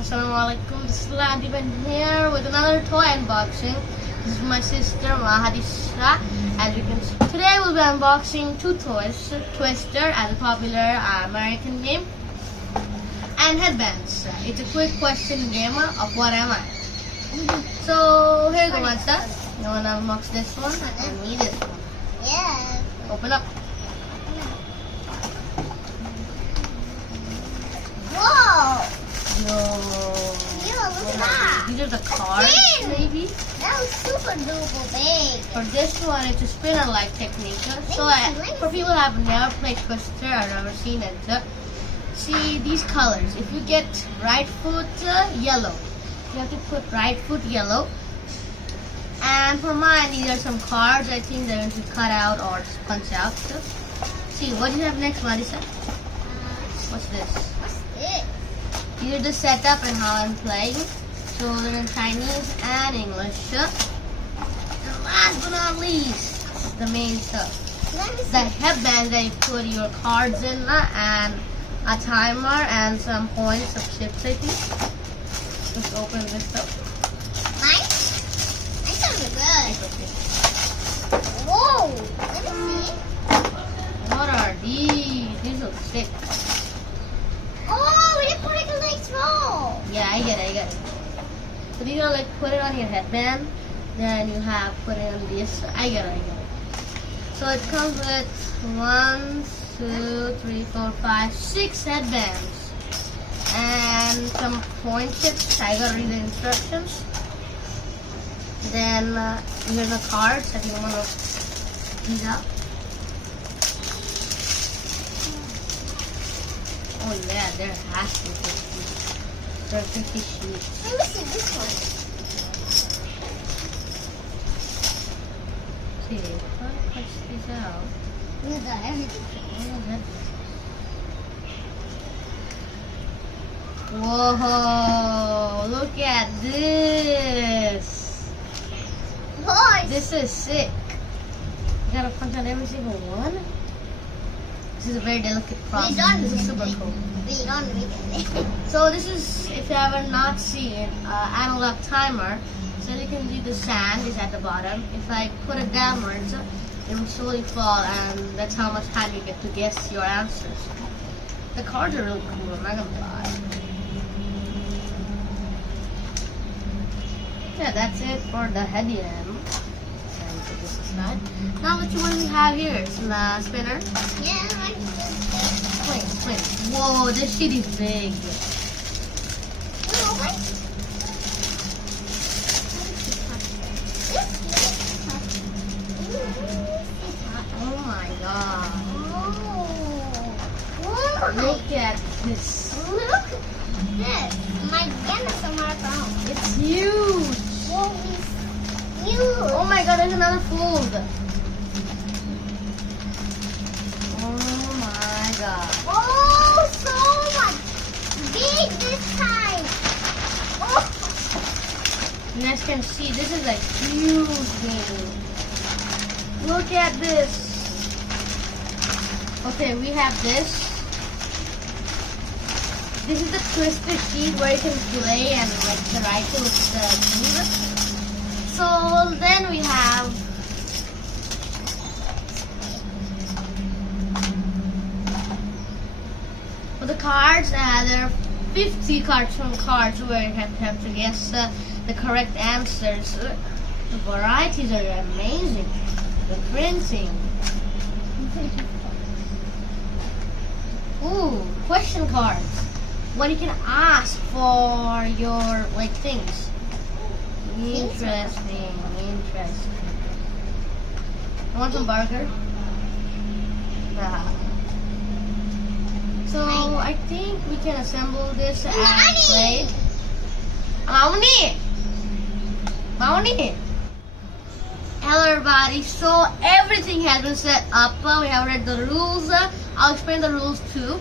Assalamualaikum. This is Ladiban here with another toy unboxing. This is my sister Mahadisha. As you can see, today we'll be unboxing two toys: Twister, as a popular American game, and Headbanz. It's a quick question game of what am I. So here you go, Mansa. You wanna unbox this one and me this one. Yeah. Open up. Whoa! Yo. Look at that. These are the cards, Big. maybe. That was super duper big. For this one, it's a spinner-like technique. So for people who have never played Twister or never seen it, see these colors. If you get right foot yellow, you have to put right foot yellow. And for mine, these are some cards. I think they're going to cut out or punch out. So, see, what do you have next, Marisa? What's this? What's this? These are the setup and how I'm playing. So they're in Chinese and English. And last but not least, the main stuff. Let me The see. headband that you put your cards in and a timer and some points of chips, I think. Just open this up. Mine? Mine's kind of good. Whoa! Let me see. What are these? These look sick. Oh, we didn't put it like small. Yeah, I get it. So these are like put it on your headband, then you have put it on this. I get it. So it comes with 1, 2, 3, 4, 5, 6 headbands and some point chips. I gotta read the instructions. Then here's the cards if you wanna these out. Oh yeah, there has to be 50. There are 50 sheets. Let me see this one. See, if I punch these out. Look at that, everything. Whoa, look at this. Boys. This is sick. You gotta punch out every single one. This is a very delicate process. This is super cool. We don't read it. So this is, if you ever not seen, analog timer. So you can see the sand is at the bottom. If I put it downwards, it will slowly fall, and that's how much time you get to guess your answers. The cards are really cool, I'm not gonna lie. Yeah, that's it for the headband. And put this aside. Now which one we have here? It's the spinner. Yeah, I Wait. Whoa, this shit is big. Oh my god. Look at this. Look at this. My grandma somewhere found. It's huge. Whoa, it's huge. Oh my god, there's another fold. Oh my god. Oh, so much big this time. Oh. You guys can see this is a huge game. Look at this. Okay, we have this. This is the twister sheet where you can play and like the right to the cube. So then we have for the cards, there are 50 cartoon cards where you have to guess the correct answers. The varieties are amazing. The printing. Ooh, question cards. When you can ask for your like things. Interesting. You want some burger? So I think we can assemble this and play. Mauni. Hello everybody. So everything has been set up. We have read the rules. I'll explain the rules too.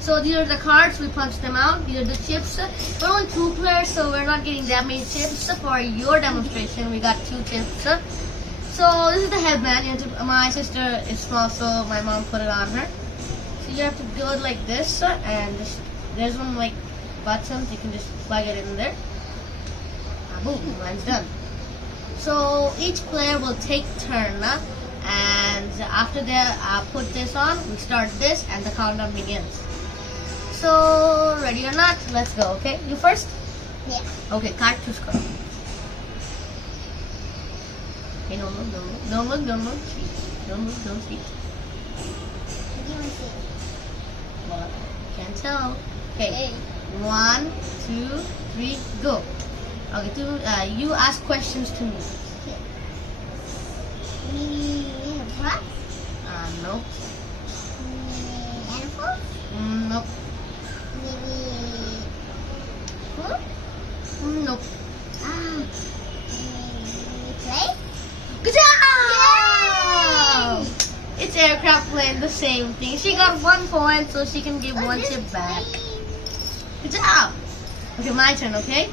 So these are the cards, we punch them out. These are the chips. We're only 2 players, so we're not getting that many chips. For your demonstration, we got 2 chips. So this is the headband. My sister is small, so my mom put it on her. So you have to do it like this, and there's one like buttons. You can just plug it in there. Boom, mine's done. So each player will take turn, and after they put this on, we start this, and the countdown begins. So ready or not, let's go. Okay, you first. Yeah. Okay, card choose card. Okay, don't look, don't look, don't look, cheat. Don't look, don't cheat. What do you want to see? Well, can't tell. Okay, Hey. 1, 2, 3, go. Okay, you ask questions to me. Maybe rocks? Nope. Maybe animals? Nope. Maybe food? Nope. Maybe play? Good job! It's aircraft plane, the same thing. She got 1 point, so she can give Oh, 1 this chip back. plane. Good job! Okay, my turn, okay?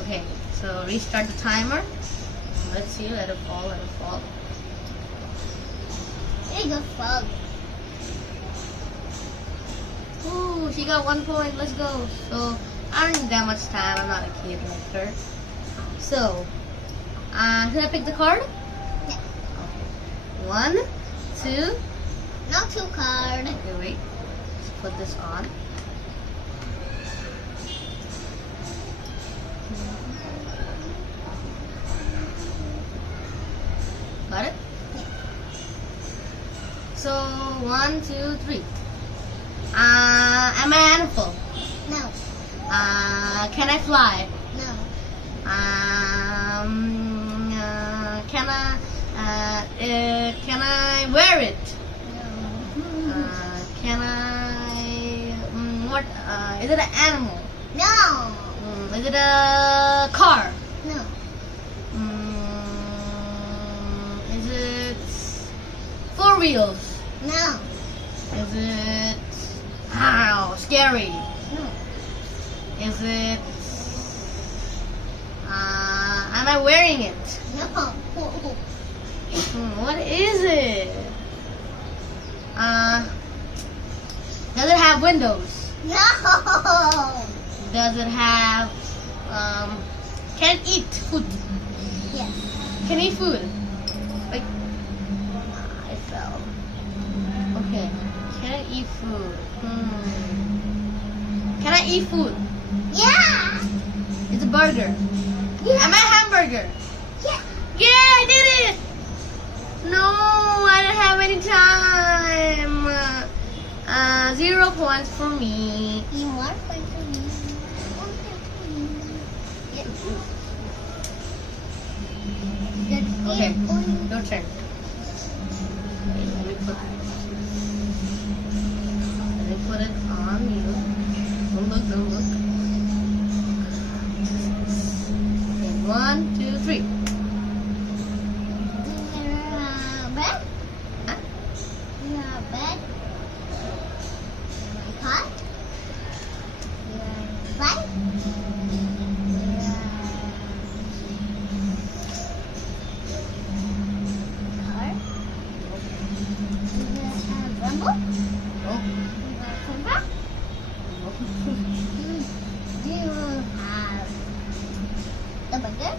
Okay, so restart the timer. Let's see, let it fall, let it fall. There you go, frog. Ooh, she got 1 point, let's go. So, I don't need that much time, I'm not a kid like her. So, should I pick the card? Yeah. 1, 2, Not two card. okay, wait. Let's put this on. Got it? So, 1, 2, 3. Am I an animal? No. Can I fly? No. Can I wear it? No. Can I? What? Is it an animal? No. Is it a car? No. Is it 4 wheels? No. Is it scary? No. Is it? Am I wearing it? No. What is it? Does it have windows? No. Does it have? Can it eat food? Yes. Can it eat food? Wait. I fell. Okay. Can I eat food? Can I eat food? Yeah. It's a burger. Yeah. Am I a hamburger? Yeah. Yeah, I did it! No, I didn't have any time. 0 points for me. You more points for me. Okay, your turn. Let me put it on you. Don't look, don't look. Okay, 1, 2, 3. Bed? Huh? Your bed? Your cot? Your bike? Your car? Your rumble? No. Your sofa? Do you have the burger?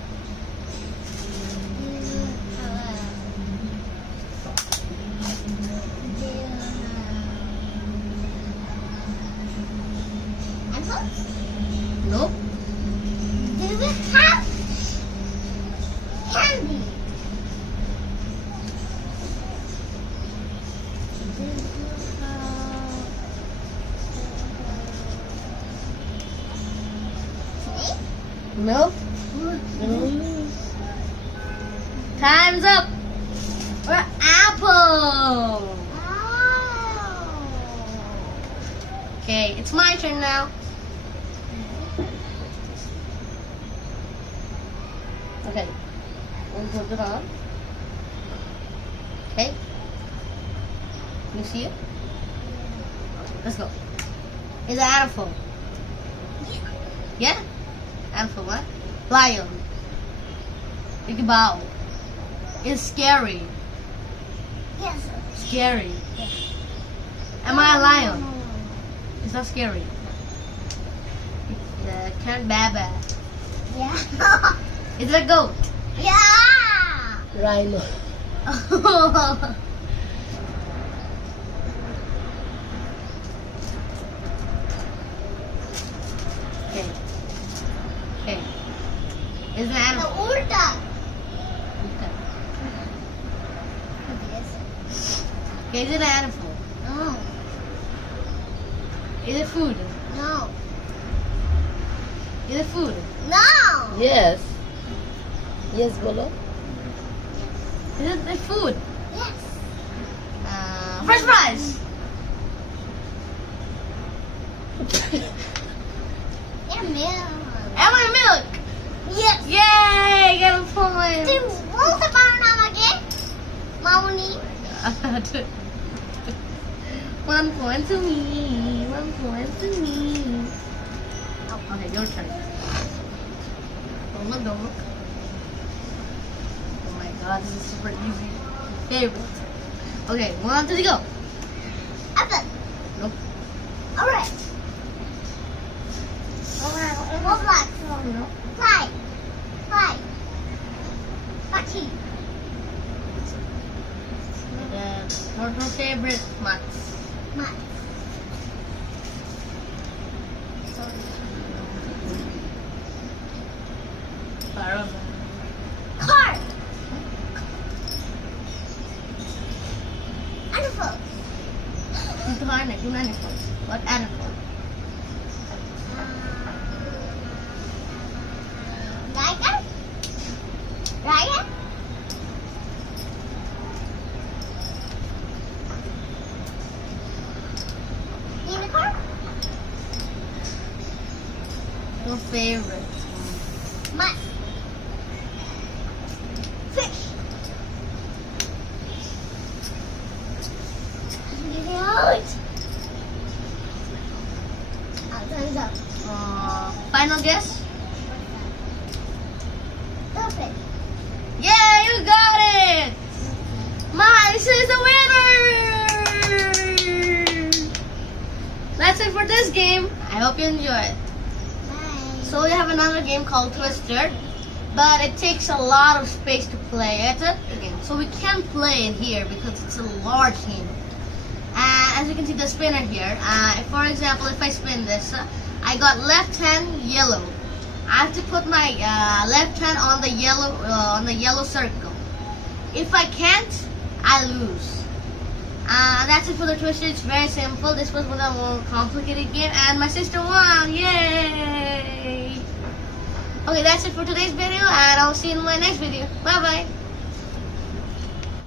Do you have animals? Nope. Do we have candy? Do you have snake? Nope. Time's up. Or apple. Oh. Okay, it's my turn now. Okay, we'll put it on. Okay, you see it? Let's go. It's an animal. Yeah? Animal what? Lion. Big bow. It's scary. Yes. Scary. Am I a lion? It's not scary. Can baba. Yeah. Is it a goat? Yeah. Rhino. Okay. Okay. Is it an The animal? ulta. Okay. Yes. Okay, is it an animal? No. Is it food? No. Is it food? No. Yes. Yes, bolo. Is it the food? Yes. French fries. Yeah, milk. Emily milk. Yes. Yay! Get a point. Dude, what was the bar name again? Mauni. 1 point to me. 1 point to me. Oh, okay, your turn. Don't look, don't look. Oh my god, this is super easy. Favorite. Okay, 1, 2, 3, go. Apple. Nope. Orange. What black? No. Fly. Fly. Patty. What's your favorite? Mats. Mat. Parang. Car. Animal. Dito ka na, yung animal. What animal? Lion. Lion. Unicorn. Your favorite? Mat. Fish. Cute. Time's up. Final guess? Dolphin. Yeah, you got it! Mice is the winner! That's it for this game. I hope you enjoyed. Bye. So we have another game called Twister, but it takes a lot of space to play it. So we can't play it here because it's a large game. As you can see the spinner here, for example, if I spin this, I got left hand yellow. I have to put my left hand on the yellow circle. If I can't, I lose. That's it for the Twister. It's very simple. This was one of the more complicated game, and my sister won. Yay! Okay, that's it for today's video, and I'll see you in my next video. Bye bye.